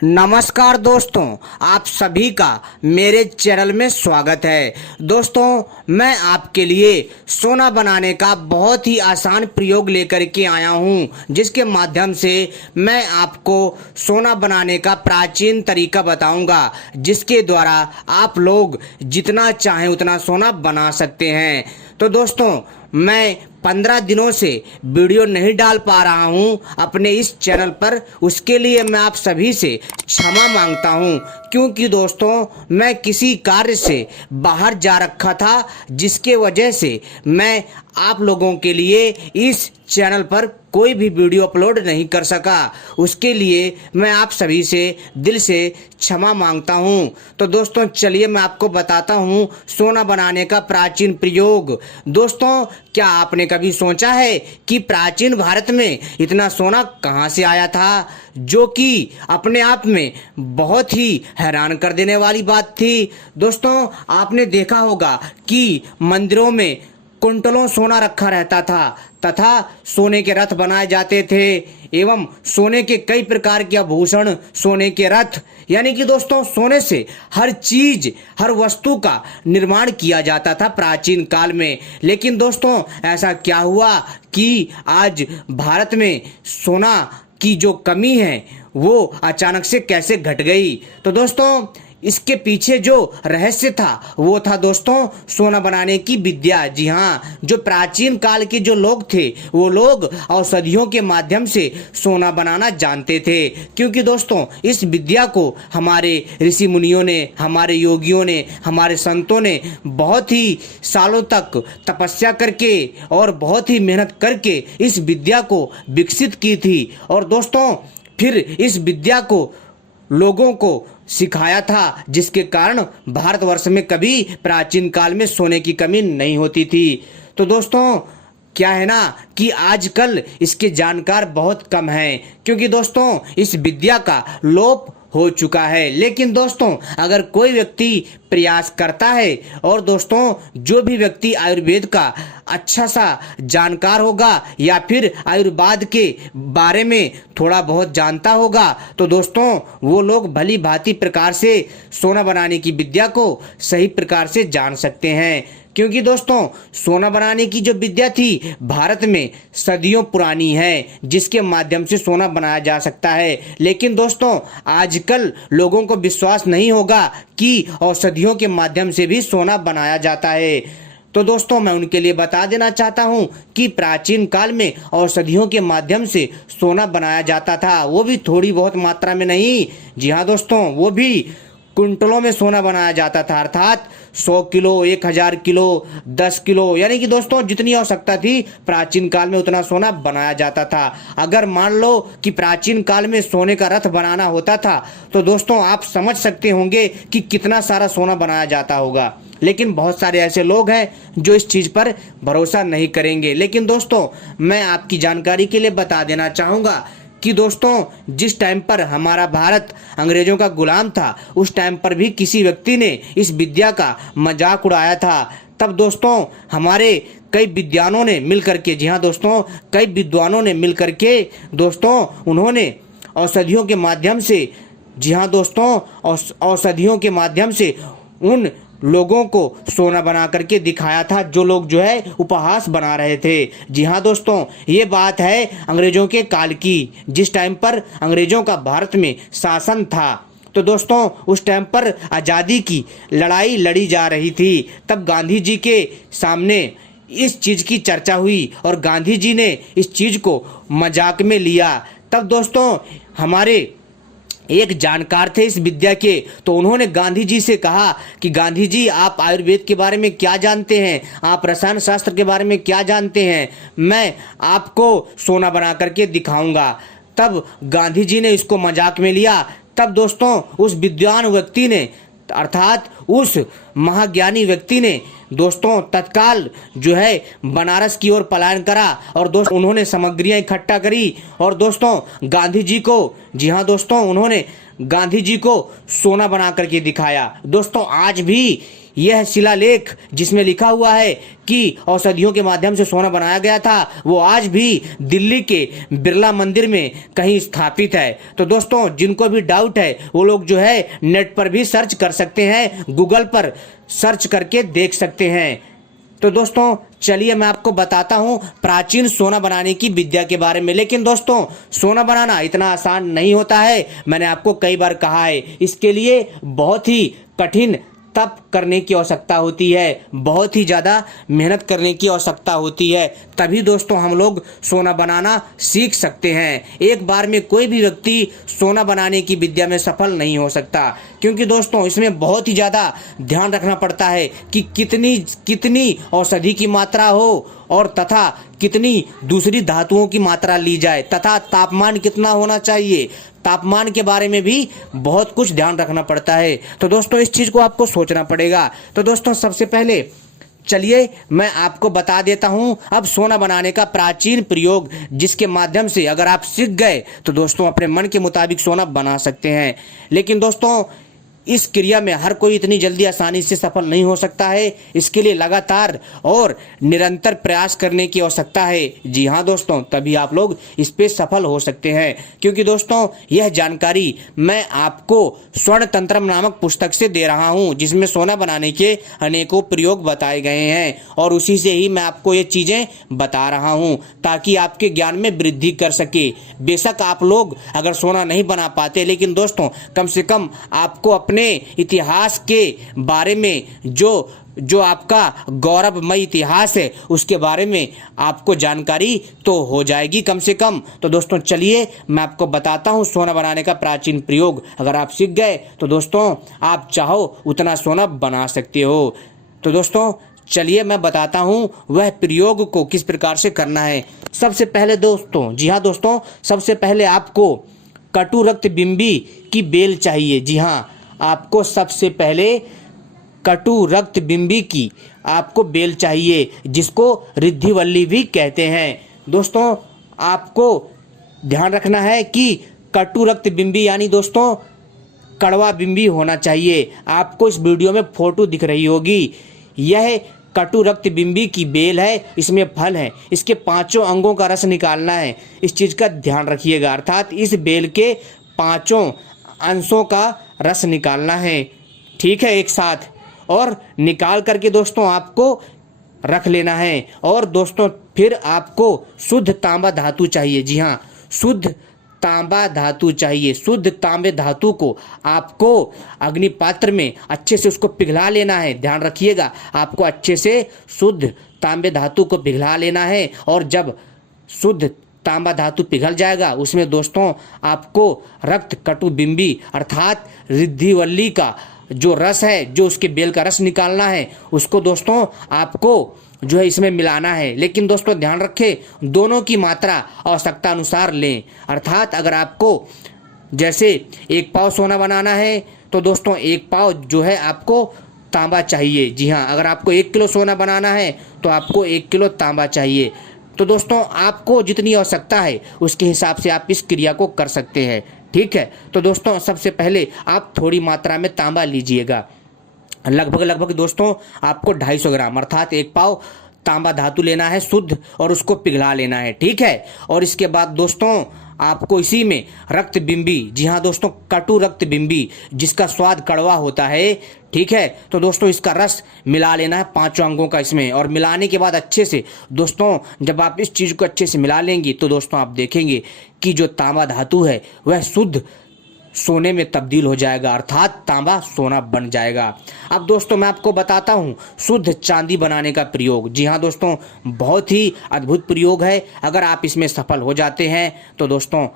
नमस्कार दोस्तों, आप सभी का मेरे चैनल में स्वागत है। दोस्तों, मैं आपके लिए सोना बनाने का बहुत ही आसान प्रयोग लेकर के आया हूं, जिसके माध्यम से मैं आपको सोना बनाने का प्राचीन तरीका बताऊंगा, जिसके द्वारा आप लोग जितना चाहें उतना सोना बना सकते हैं। तो दोस्तों, मैं 15 दिनों से वीडियो नहीं डाल पा रहा हूं अपने इस चैनल पर, उसके लिए मैं आप सभी से क्षमा मांगता हूं, क्योंकि दोस्तों मैं किसी कार्य से बाहर जा रखा था, जिसके वजह से मैं आप लोगों के लिए इस चैनल पर कोई भी वीडियो अपलोड नहीं कर सका। उसके लिए मैं आप सभी से दिल से क्षमा मांगता हूं। तो दोस्तों चलिए मैं आपको बताता हूं सोना बनाने का प्राचीन प्रयोग। दोस्तों, क्या आपने कभी सोचा है कि प्राचीन भारत में इतना सोना कहां से आया था, जो कि अपने आप में बहुत ही हैरान कर देने वाली बात थी। दोस्तों, आपने देखा होगा कि मंदिरों में कुंटलों सोना रखा रहता था तथा सोने के रथ बनाए जाते थे एवं सोने के कई प्रकार के आभूषण, सोने के रथ, यानी कि दोस्तों सोने से हर चीज, हर वस्तु का निर्माण किया जाता था प्राचीन काल में। लेकिन दोस्तों ऐसा क्या हुआ कि आज भारत में सोना की जो कमी है वो अचानक से कैसे घट गई? तो दोस्तों इसके पीछे जो रहस्य था वो था दोस्तों सोना बनाने की विद्या। जी हाँ, जो प्राचीन काल के जो लोग थे वो लोग औषधियों के माध्यम से सोना बनाना जानते थे, क्योंकि दोस्तों इस विद्या को हमारे ऋषि मुनियों ने, हमारे योगियों ने, हमारे संतों ने बहुत ही सालों तक तपस्या करके और बहुत ही मेहनत करके इस विद्या को विकसित की थी। और दोस्तों फिर इस विद्या को लोगों को सिखाया था, जिसके कारण भारतवर्ष में कभी प्राचीन काल में सोने की कमी नहीं होती थी। तो दोस्तों क्या है ना कि आजकल इसके जानकार बहुत कम हैं, क्योंकि दोस्तों इस विद्या का लोप हो चुका है। लेकिन दोस्तों अगर कोई व्यक्ति प्रयास करता है और दोस्तों जो भी व्यक्ति आयुर्वेद का अच्छा सा जानकार होगा या फिर आयुर्वेद के बारे में थोड़ा बहुत जानता होगा, तो दोस्तों वो लोग भली भांति प्रकार से सोना बनाने की विद्या को सही प्रकार से जान सकते हैं। क्योंकि दोस्तों सोना बनाने की जो विद्या थी भारत में सदियों पुरानी है, जिसके माध्यम से सोना बनाया जा सकता है। लेकिन दोस्तों आजकल लोगों को विश्वास नहीं होगा कि औषधियों के माध्यम से भी सोना बनाया जाता है। तो दोस्तों मैं उनके लिए बता देना चाहता हूं कि प्राचीन काल में औषधियों के माध्यम से सोना बनाया जाता था, वो भी थोड़ी बहुत मात्रा में नहीं। जी हाँ दोस्तों, वो भी कुंटलों में सोना बनाया जाता था, अर्थात 100 किलो, 1000 किलो, 10 किलो, यानी कि दोस्तों जितनी आवश्यकता थी प्राचीन काल में उतना सोना बनाया जाता था। अगर मान लो कि प्राचीन काल में सोने का रथ बनाना होता था तो दोस्तों आप समझ सकते होंगे कि कितना सारा सोना बनाया जाता होगा। लेकिन बहुत सारे ऐसे लोग हैं जो इस चीज पर भरोसा नहीं करेंगे। लेकिन दोस्तों मैं आपकी जानकारी के लिए बता देना चाहूंगा कि दोस्तों जिस टाइम पर हमारा भारत अंग्रेजों का गुलाम था, उस टाइम पर भी किसी व्यक्ति ने इस विद्या का मजाक उड़ाया था। तब दोस्तों हमारे कई विद्वानों ने मिलकर के, जी हाँ दोस्तों, कई विद्वानों ने मिलकर के दोस्तों उन्होंने औषधियों के माध्यम से, जी हाँ दोस्तों, औषधियों के माध्यम से उन लोगों को सोना बना करके दिखाया था जो लोग जो है उपहास बना रहे थे। जी हाँ दोस्तों, ये बात है अंग्रेजों के काल की, जिस टाइम पर अंग्रेजों का भारत में शासन था। तो दोस्तों उस टाइम पर आज़ादी की लड़ाई लड़ी जा रही थी। तब गांधी जी के सामने इस चीज़ की चर्चा हुई और गांधी जी ने इस चीज़ को मजाक में लिया। तब दोस्तों हमारे एक जानकार थे इस विद्या के, तो उन्होंने गांधी जी से कहा कि गांधी जी आप आयुर्वेद के बारे में क्या जानते हैं, आप रसायन शास्त्र के बारे में क्या जानते हैं, मैं आपको सोना बना करके दिखाऊंगा। तब गांधी जी ने इसको मजाक में लिया। तब दोस्तों उस विद्वान व्यक्ति ने, अर्थात उस महाज्ञानी व्यक्ति ने दोस्तों तत्काल जो है बनारस की ओर पलायन करा और दोस्तों उन्होंने सामग्रियां इकट्ठा करी और दोस्तों गांधी जी को, जी हाँ दोस्तों, उन्होंने गांधी जी को सोना बना करके दिखाया। दोस्तों आज भी यह शिलालेख जिसमें लिखा हुआ है कि औषधियों के माध्यम से सोना बनाया गया था, वो आज भी दिल्ली के बिरला मंदिर में कहीं स्थापित है। तो दोस्तों, जिनको भी डाउट है वो लोग जो है नेट पर भी सर्च कर सकते हैं, गूगल पर सर्च करके देख सकते हैं। तो दोस्तों चलिए मैं आपको बताता हूं प्राचीन सोना बनाने की विद्या के बारे में। लेकिन दोस्तों, सोना बनाना इतना आसान नहीं होता है, मैंने आपको कई बार कहा है। इसके लिए बहुत ही कठिन तप करने की आवश्यकता होती है, बहुत ही ज़्यादा मेहनत करने की आवश्यकता होती है, तभी दोस्तों हम लोग सोना बनाना सीख सकते हैं। एक बार में कोई भी व्यक्ति सोना बनाने की विद्या में सफल नहीं हो सकता, क्योंकि दोस्तों इसमें बहुत ही ज़्यादा ध्यान रखना पड़ता है कि कितनी औषधि की मात्रा हो और तथा कितनी दूसरी धातुओं की मात्रा ली जाए, तथा तापमान कितना होना चाहिए। तापमान के बारे में भी बहुत कुछ ध्यान रखना पड़ता है। तो दोस्तों इस चीज़ को आपको सोचना पड़ेगा। तो दोस्तों सबसे पहले चलिए मैं आपको बता देता हूं अब सोना बनाने का प्राचीन प्रयोग, जिसके माध्यम से अगर आप सीख गए तो दोस्तों अपने मन के मुताबिक सोना बना सकते हैं। लेकिन दोस्तों इस क्रिया में हर कोई इतनी जल्दी आसानी से सफल नहीं हो सकता है। इसके लिए लगातार और निरंतर प्रयास करने की आवश्यकता है। जी हाँ दोस्तों, तभी आप लोग इस पे सफल हो सकते हैं। क्योंकि दोस्तों यह जानकारी मैं आपको स्वर्ण तंत्रम नामक पुस्तक से दे रहा हूँ, जिसमें सोना बनाने के अनेकों प्रयोग बताए गए हैं, और उसी से ही मैं आपको ये चीज़ें बता रहा हूँ ताकि आपके ज्ञान में वृद्धि कर सके। बेशक आप लोग अगर सोना नहीं बना पाते, लेकिन दोस्तों कम से कम आपको अपने इतिहास के बारे में जो आपका गौरवमय इतिहास है उसके बारे में आपको जानकारी तो हो जाएगी कम से कम। तो दोस्तों चलिए मैं आपको बताता हूं सोना बनाने का प्राचीन प्रयोग। अगर आप सीख गए तो दोस्तों आप चाहो उतना सोना बना सकते हो। तो दोस्तों चलिए मैं बताता हूं वह प्रयोग को किस प्रकार से करना है। सबसे पहले दोस्तों, जी हाँ दोस्तों, सबसे पहले आपको कटु रक्त बिंबी की बेल चाहिए। जी हाँ, आपको सबसे पहले कटु रक्त बिंबी की आपको बेल चाहिए, जिसको रिद्धिवल्ली भी कहते हैं। दोस्तों आपको ध्यान रखना है कि कटु रक्त बिंबी यानी दोस्तों कड़वा बिंबी होना चाहिए। आपको इस वीडियो में फोटो दिख रही होगी, यह कटु रक्त बिंबी की बेल है, इसमें फल है, इसके 5 अंगों का रस निकालना है। इस चीज़ का ध्यान रखिएगा, अर्थात इस बेल के 5 अंशों का रस निकालना है, ठीक है, एक साथ। और निकाल करके दोस्तों आपको रख लेना है। और दोस्तों फिर आपको शुद्ध तांबा धातु चाहिए। जी हाँ, शुद्ध तांबा धातु चाहिए। शुद्ध तांबे धातु को आपको अग्नि पात्र में अच्छे से उसको पिघला लेना है। ध्यान रखिएगा, आपको अच्छे से शुद्ध तांबे धातु को पिघला लेना है। और जब शुद्ध तांबा धातु पिघल जाएगा, उसमें दोस्तों आपको रक्त कटु बिंबी अर्थात रिद्धिवल्ली का जो रस है, जो उसके बेल का रस निकालना है, उसको दोस्तों आपको जो है इसमें मिलाना है। लेकिन दोस्तों ध्यान रखें, दोनों की मात्रा आवश्यकता अनुसार लें। अर्थात अगर आपको जैसे 1 पाव सोना बनाना है तो दोस्तों 1 पाव जो है आपको तांबा चाहिए। जी हाँ, अगर आपको 1 किलो सोना बनाना है तो आपको 1 किलो तांबा चाहिए। तो दोस्तों आपको जितनी आवश्यकता है उसके हिसाब से आप इस क्रिया को कर सकते हैं, ठीक है। तो दोस्तों सबसे पहले आप थोड़ी मात्रा में तांबा लीजिएगा, लगभग दोस्तों आपको 250 ग्राम अर्थात 1 पाव तांबा धातु लेना है शुद्ध, और उसको पिघला लेना है, ठीक है। और इसके बाद दोस्तों आपको इसी में रक्त बिंबी, जी हाँ दोस्तों, कटु रक्त बिंबी जिसका स्वाद कड़वा होता है, ठीक है। तो दोस्तों इसका रस मिला लेना है 5 अंगों का इसमें। और मिलाने के बाद अच्छे से दोस्तों जब आप इस चीज़ को अच्छे से मिला लेंगे तो दोस्तों आप देखेंगे कि जो तांबा धातु है वह शुद्ध सोने में तब्दील हो जाएगा, अर्थात तांबा सोना बन जाएगा। अब दोस्तों मैं आपको बताता हूँ शुद्ध चांदी बनाने का प्रयोग। जी हाँ दोस्तों, बहुत ही अद्भुत प्रयोग है। अगर आप इसमें सफल हो जाते हैं तो दोस्तों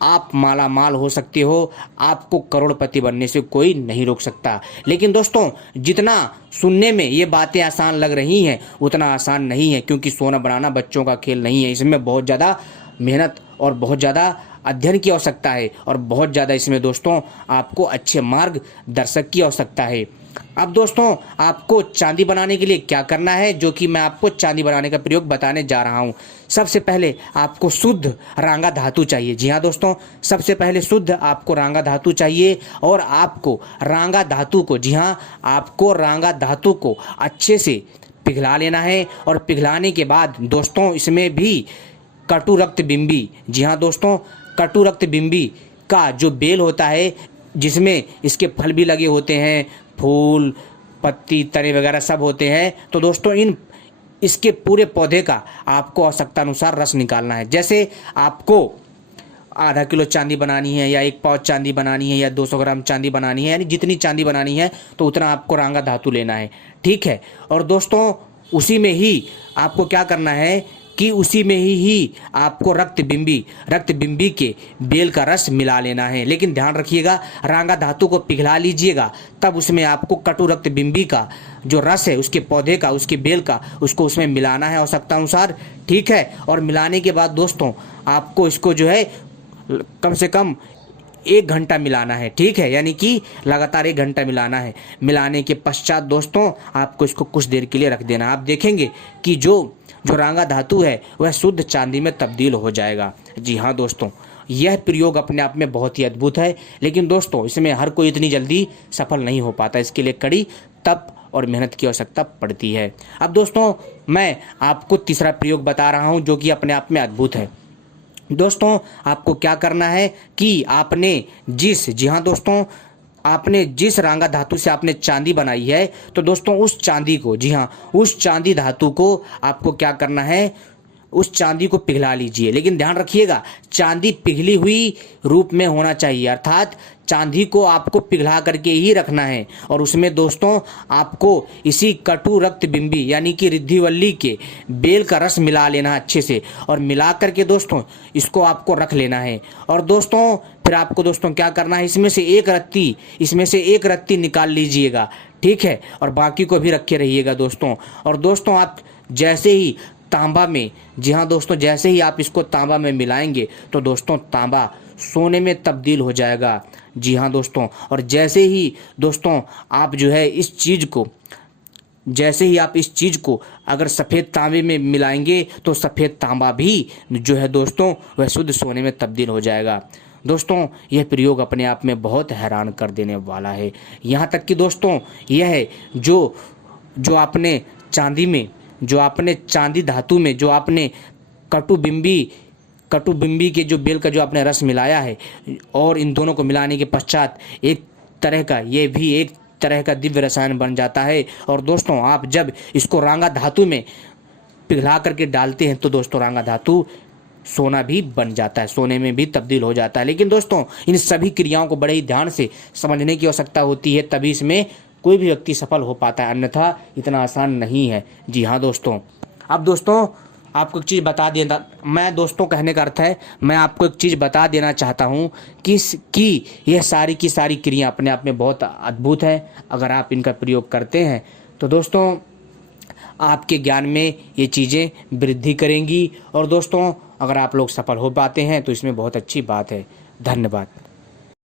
आप माला माल हो सकते हो, आपको करोड़पति बनने से कोई नहीं रोक सकता। लेकिन दोस्तों जितना सुनने में ये बातें आसान लग रही हैं उतना आसान नहीं है, क्योंकि सोना बनाना बच्चों का खेल नहीं है। इसमें बहुत ज़्यादा मेहनत और बहुत ज़्यादा अध्ययन की आवश्यकता है, और बहुत ज़्यादा इसमें दोस्तों आपको अच्छे मार्गदर्शक की आवश्यकता है। अब दोस्तों आपको चांदी बनाने के लिए क्या करना है, जो कि मैं आपको चांदी बनाने का प्रयोग बताने जा रहा हूं। सबसे पहले आपको शुद्ध रांगा धातु चाहिए। जी हाँ दोस्तों, सबसे पहले शुद्ध आपको रांगा धातु चाहिए। और आपको रांगा धातु को, जी हाँ, आपको रांगा धातु को अच्छे से पिघला लेना है। और पिघलाने के बाद दोस्तों इसमें भी कटु रक्त बिंबी, जी हाँ दोस्तों, कटु रक्त बिंबी का जो बेल होता है, जिसमें इसके फल भी लगे होते हैं, फूल, पत्ती, तने वगैरह सब होते हैं। तो दोस्तों इसके पूरे पौधे का आपको आवश्यकता अनुसार रस निकालना है। जैसे आपको आधा किलो चांदी बनानी है, या 1 पाव चांदी बनानी है, या 200 ग्राम चांदी बनानी है, यानी जितनी चांदी बनानी है तो उतना आपको रांगा धातु लेना है। ठीक है। और दोस्तों उसी में ही आपको क्या करना है कि उसी में ही आपको रक्त बिंबी के बेल का रस मिला लेना है। लेकिन ध्यान रखिएगा, रांगा धातु को पिघला लीजिएगा, तब उसमें आपको कटु रक्त बिंबी का जो रस है उसके पौधे का, उसके बेल का, उसको उसमें मिलाना है आवश्यकता अनुसार। ठीक है। और मिलाने के बाद दोस्तों आपको इसको जो है कम से कम 1 घंटा मिलाना है। ठीक है, यानी कि लगातार 1 घंटा मिलाना है। मिलाने के पश्चात दोस्तों आपको इसको कुछ देर के लिए रख देना। आप देखेंगे कि जो रांगा धातु है वह शुद्ध चांदी में तब्दील हो जाएगा। जी हाँ दोस्तों, यह प्रयोग अपने आप में बहुत ही अद्भुत है। लेकिन दोस्तों इसमें हर कोई इतनी जल्दी सफल नहीं हो पाता, इसके लिए कड़ी तप और मेहनत की आवश्यकता पड़ती है। अब दोस्तों मैं आपको तीसरा प्रयोग बता रहा हूँ, जो कि अपने आप में अद्भुत है। दोस्तों आपको क्या करना है कि आपने जी हाँ दोस्तों, आपने जिस रांगा धातु से आपने चांदी बनाई है, तो दोस्तों उस चांदी को, जी हाँ, उस चांदी धातु को आपको क्या करना है, उस चांदी को पिघला लीजिए। लेकिन ध्यान रखिएगा, चांदी पिघली हुई रूप में होना चाहिए, अर्थात चांदी को आपको पिघला करके ही रखना है। और उसमें दोस्तों आपको इसी कटु रक्त बिंबी यानी कि रिद्धिवल्ली के बेल का रस मिला लेना अच्छे से, और मिला करके दोस्तों इसको आपको रख लेना है। और दोस्तों फिर आपको दोस्तों क्या करना है, इसमें से एक रत्ती निकाल लीजिएगा। ठीक है। और बाकी को भी रखे रहिएगा दोस्तों। और दोस्तों आप जैसे ही तांबा में, जी हाँ दोस्तों, जैसे ही आप इसको तांबा में मिलाएंगे तो दोस्तों तांबा सोने में तब्दील हो जाएगा। जी हाँ दोस्तों, और जैसे ही दोस्तों आप जो है इस चीज़ को अगर सफ़ेद तांबे में मिलाएंगे तो सफ़ेद तांबा भी जो है दोस्तों वह शुद्ध सोने में तब्दील हो जाएगा। दोस्तों यह प्रयोग अपने आप में बहुत हैरान कर देने वाला है। यहाँ तक कि दोस्तों यह है जो आपने चांदी धातु में जो आपने कटु बिंबी के जो बेल का जो आपने रस मिलाया है, और इन दोनों को मिलाने के पश्चात एक तरह का दिव्य रसायन बन जाता है। और दोस्तों आप जब इसको रांगा धातु में पिघला करके डालते हैं तो दोस्तों रांगा धातु सोना भी बन जाता है, सोने में भी तब्दील हो जाता है। लेकिन दोस्तों इन सभी क्रियाओं को बड़े ही ध्यान से समझने की आवश्यकता होती है, तभी इसमें कोई भी व्यक्ति सफल हो पाता है, अन्यथा इतना आसान नहीं है। जी हाँ दोस्तों। अब दोस्तों आपको एक चीज़ बता देना, मैं दोस्तों कहने का अर्थ है मैं आपको एक चीज़ बता देना चाहता हूँ कि यह सारी की सारी क्रिया अपने आप में बहुत अद्भुत है। अगर आप इनका प्रयोग करते हैं तो दोस्तों आपके ज्ञान में ये चीज़ें वृद्धि करेंगी। और दोस्तों अगर आप लोग सफल हो पाते हैं तो इसमें बहुत अच्छी बात है। धन्यवाद।